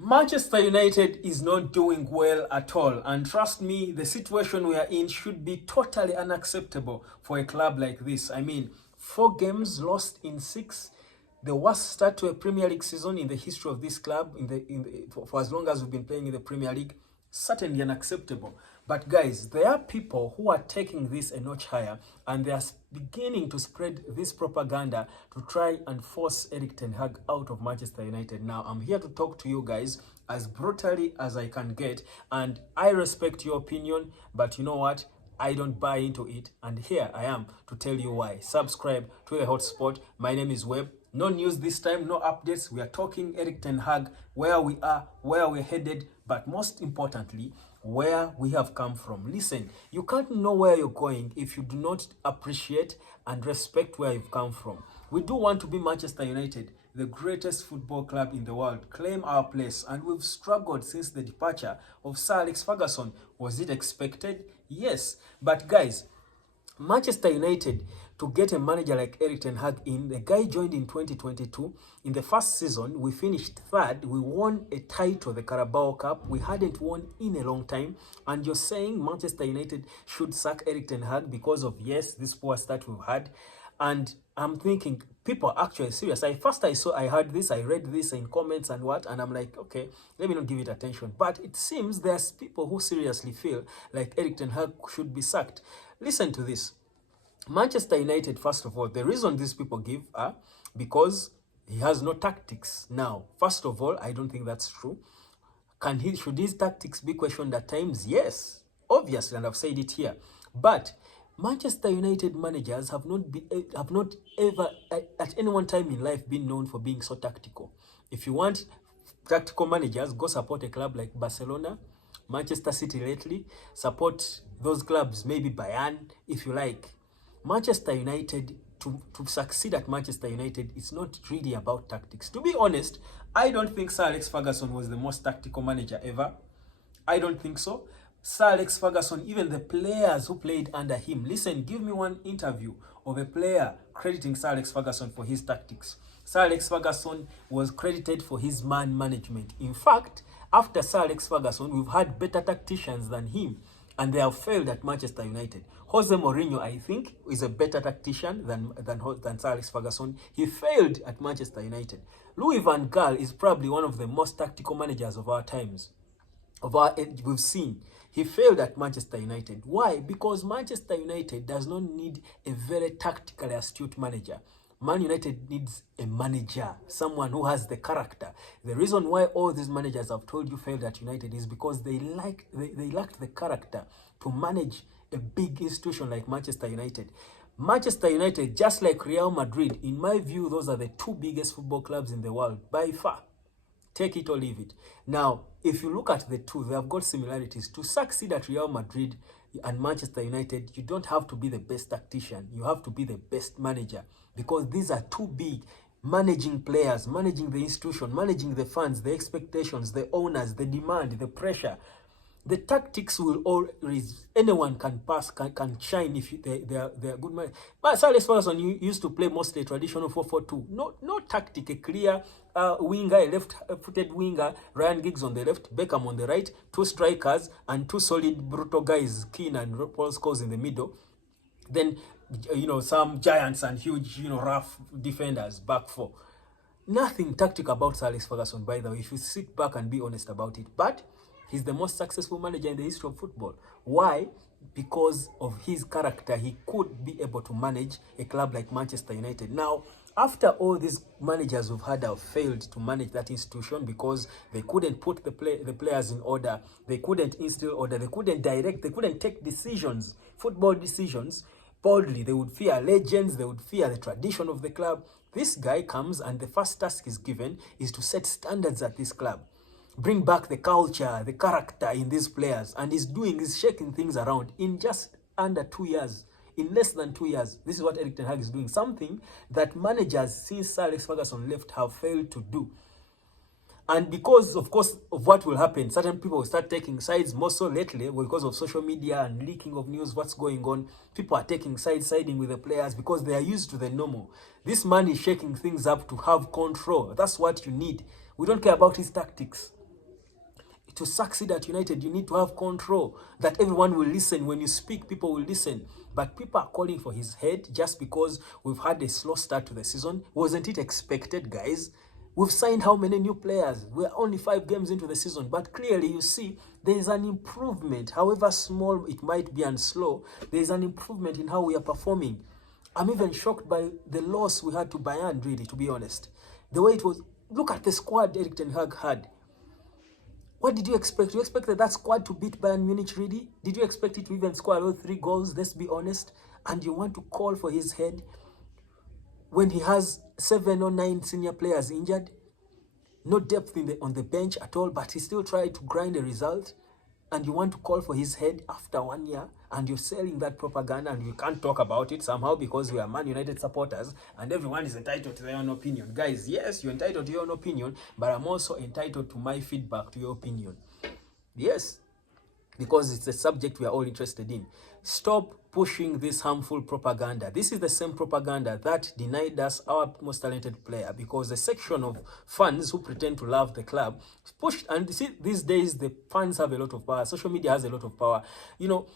Manchester United is not doing well at all, and trust me, the situation we are in should be totally unacceptable for a club like this. I mean, 4 games lost in 6, the worst start to a Premier League season in the history of this club for as long as we've been playing in the Premier League. Certainly unacceptable. But guys, there are people who are taking this a notch higher, and they are beginning to spread this propaganda to try and force Erik Ten Hag out of Manchester United. Now, I'm here to talk to you guys as brutally as I can get, and I respect your opinion, but you know what? I don't buy into it, and here I am to tell you why. Subscribe to the hotspot. My name is Webb. No news this time, no updates. We are talking Erik Ten Hag, where we are, where we're headed, but most importantly, where we have come from. Listen, you can't know where you're going if you do not appreciate and respect where you've come from. We do want to be Manchester United, the greatest football club in the world, claim our place, and we've struggled since the departure of Sir Alex Ferguson. Was it expected? Yes. But guys, Manchester United, to get a manager like Erik Ten Hag in, the guy joined in 2022. In the first season, we finished third. We won a title, the Carabao Cup. We hadn't won in a long time. And you're saying Manchester United should sack Erik Ten Hag because of, yes, this poor start we've had. And I'm thinking, people are actually serious. I heard this, I read this in comments and what, and I'm like, okay, let me not give it attention. But it seems there's people who seriously feel like Erik Ten Hag should be sacked. Listen to this. Manchester United, first of all, the reason these people give are because he has no tactics. Now, first of all, I don't think that's true. Should his tactics be questioned at times? Yes, obviously, and I've said it here. But Manchester United managers have not ever at any one time in life been known for being so tactical. If you want tactical managers, go support a club like Barcelona, Manchester City lately. Support those clubs, maybe Bayern, if you like. Manchester United, to succeed at Manchester United, it's not really about tactics. To be honest, I don't think Sir Alex Ferguson was the most tactical manager ever. I don't think so. Sir Alex Ferguson, even the players who played under him, listen, give me one interview of a player crediting Sir Alex Ferguson for his tactics. Sir Alex Ferguson was credited for his man management. In fact, after Sir Alex Ferguson, we've had better tacticians than him, and they have failed at Manchester United. Jose Mourinho, I think, is a better tactician than Sir Alex Ferguson. He failed at Manchester United. Louis van Gaal is probably one of the most tactical managers of our times, we've seen. He failed at Manchester United. Why? Because Manchester United does not need a very tactically astute manager. Man United needs a manager, someone who has the character. The reason why all these managers I've told you failed at United is because they lacked the character to manage a big institution like Manchester United. Manchester United, just like Real Madrid, in my view, those are the two biggest football clubs in the world by far. Take it or leave it. Now, if you look at the two, they have got similarities. To succeed at Real Madrid and Manchester United, you don't have to be the best tactician. You have to be the best manager, because these are too big. Managing players, managing the institution, managing the fans, the expectations, the owners, the demand, the pressure. The tactics will always, anyone can pass, can shine if they are good man. But Sir Alex Ferguson used to play mostly traditional 4-4-2. No tactic, a clear winger, a left-footed winger, Ryan Giggs on the left, Beckham on the right, 2 strikers, and 2 solid, brutal guys, Keane and Paul Scholes in the middle. Then, some giants and huge, rough defenders, back 4. Nothing tactic about Sir Alex Ferguson, by the way, if you sit back and be honest about it. But he's the most successful manager in the history of football. Why? Because of his character. He could be able to manage a club like Manchester United. Now, after all these managers we've had have failed to manage that institution because they couldn't put the players in order, they couldn't instill order, they couldn't direct, they couldn't take decisions, football decisions, boldly. They would fear legends, they would fear the tradition of the club. This guy comes, and the first task he's given is to set standards at this club. Bring back the culture, the character in these players. And he's shaking things around in just under 2 years. In less than 2 years. This is what Erik Ten Hag is doing. Something that managers since Sir Alex Ferguson left have failed to do. And because, of course, of what will happen, certain people will start taking sides more so lately because of social media and leaking of news, what's going on. People are taking sides, siding with the players because they are used to the normal. This man is shaking things up to have control. That's what you need. We don't care about his tactics. To succeed at United, you need to have control, that everyone will listen. When you speak, people will listen. But people are calling for his head just because we've had a slow start to the season. Wasn't it expected, guys? We've signed how many new players? We're only 5 games into the season, but clearly you see there is an improvement. However small it might be and slow, there is an improvement in how we are performing. I'm even shocked by the loss we had to Bayern, really, to be honest. The way it was, look at the squad Erik Ten Hag had. What did you expect? You expected that squad to beat Bayern Munich, really? Did you expect it to even score those 3 goals? Let's be honest. And you want to call for his head when he has 7 or 9 senior players injured? No depth on the bench at all, but he still tried to grind a result. And you want to call for his head after 1 year, and you're selling that propaganda, and we can't talk about it somehow because we are Man United supporters and everyone is entitled to their own opinion. Guys, yes, you're entitled to your own opinion, but I'm also entitled to my feedback to your opinion. Yes, because it's a subject we are all interested in. Stop pushing this harmful propaganda. This is the same propaganda that denied us our most talented player, because the section of fans who pretend to love the club pushed. And see, these days the fans have a lot of power. Social media has a lot of power. You know,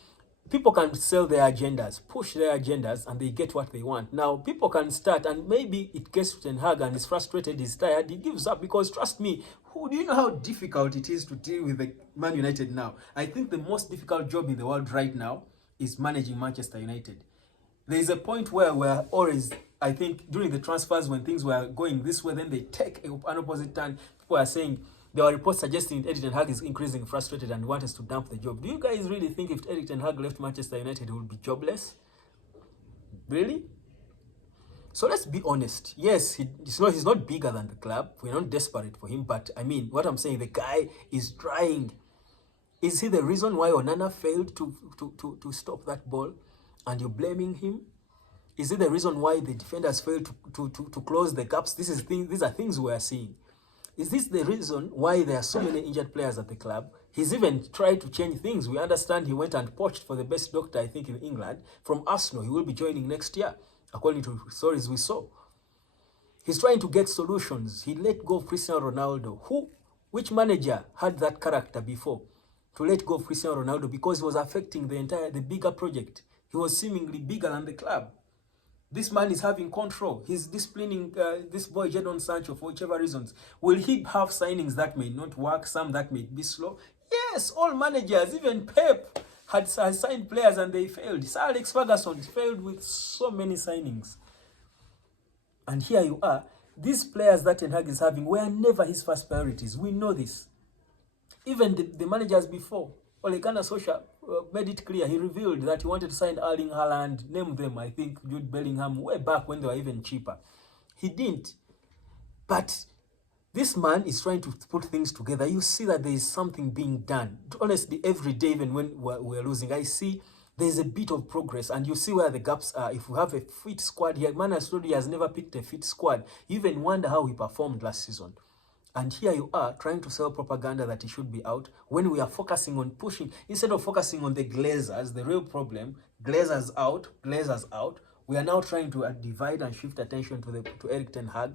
people can sell their agendas, push their agendas, and they get what they want. Now, people can start, and maybe it gets to Ten Hag and he's frustrated, he's tired, he gives up, because trust me, do you know how difficult it is to deal with the Man United now? I think the most difficult job in the world right now is managing Manchester United. There is a point where we're always, I think, during the transfers, when things were going this way, then they take an opposite turn. People are saying, there were reports suggesting Erik Ten Hag is increasingly frustrated and wants to dump the job. Do you guys really think if Erik Ten Hag left Manchester United, he would be jobless? Really? So let's be honest. Yes, he's not bigger than the club. We're not desperate for him. But I mean, what I'm saying, the guy is trying. Is he the reason why Onana failed to stop that ball and you're blaming him? Is he the reason why the defenders failed to close the gaps? These are things we are seeing. Is this the reason why there are so many injured players at the club? He's even tried to change things. We understand he went and poached for the best doctor, I think, in England from Arsenal. He will be joining next year, according to stories we saw. He's trying to get solutions. He let go of Cristiano Ronaldo. Which manager had that character before? To let go of Cristiano Ronaldo, because he was affecting the bigger project. He was seemingly bigger than the club. This man is having control. He's disciplining this boy, Jadon Sancho, for whichever reasons. Will he have signings that may not work, some that may be slow? Yes, all managers, even Pep, has signed players and they failed. Sir Alex Ferguson failed with so many signings. And here you are. These players that Ten Hag is having were never his first priorities. We know this. Even the managers before, Ole Gunnar Solskjaer made it clear. He revealed that he wanted to sign Erling Haaland, name them, I think, Jude Bellingham, way back when they were even cheaper. He didn't. But this man is trying to put things together. You see that there is something being done. Honestly, every day, even when we're losing, I see there's a bit of progress, and you see where the gaps are. If we have a fit squad here, Man United has never picked a fit squad. You even wonder how he performed last season. And here you are trying to sell propaganda that he should be out, when we are focusing on pushing, instead of focusing on the Glazers, the real problem, Glazers out, we are now trying to divide and shift attention to Erik Ten Hag.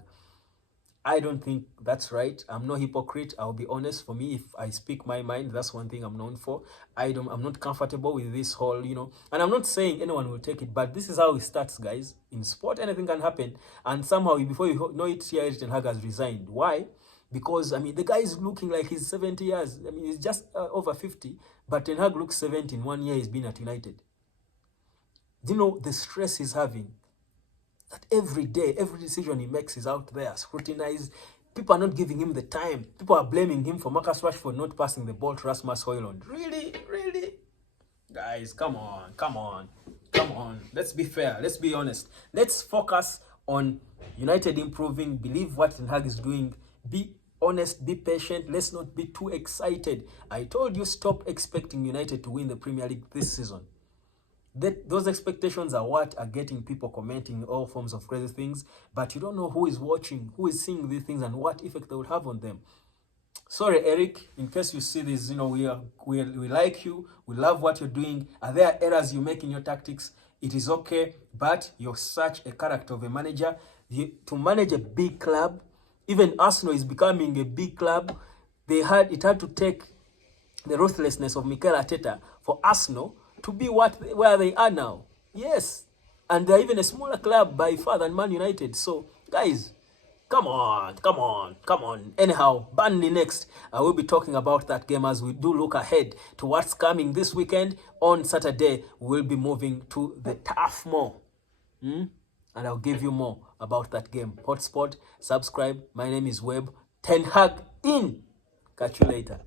I don't think that's right. I'm no hypocrite. I'll be honest. For me, if I speak my mind, that's one thing I'm known for. I'm not comfortable with this whole, and I'm not saying anyone will take it, but this is how it starts, guys. In sport, anything can happen. And somehow, before you know it, here Erik Ten Hag has resigned. Why? Because, I mean, the guy is looking like he's 70 years. I mean, he's just over 50. But Ten Hag looks 70 in 1 year he's been at United. Do you know the stress he's having? That every day, every decision he makes is out there, scrutinized. People are not giving him the time. People are blaming him for Marcus Rashford not passing the ball to Rasmus Højlund. Really? Really? Guys, come on. Let's be fair. Let's be honest. Let's focus on United improving. Believe what Ten Hag is doing. Be honest, be patient. Let's not be too excited. I told you, stop expecting United to win the Premier League this season. Those expectations are what are getting people commenting all forms of crazy things, but you don't know who is watching, who is seeing these things, and what effect they will have on them. Sorry, Eric, in case you see this, we like you, we love what you're doing. Are there errors you make in your tactics? It is okay, but you're such a character of a manager. To manage a big club, even Arsenal is becoming a big club. It had to take the ruthlessness of Mikel Arteta for Arsenal to be where they are now. Yes, and they're even a smaller club by far than Man United. So, guys, come on, come on, come on. Anyhow, Burnley next. I will be talking about that game as we do look ahead to what's coming this weekend. On Saturday, we'll be moving to the Turf Moor. And I'll give you more about that game. Hotspot, subscribe. My name is Ten Hag in. Catch you later.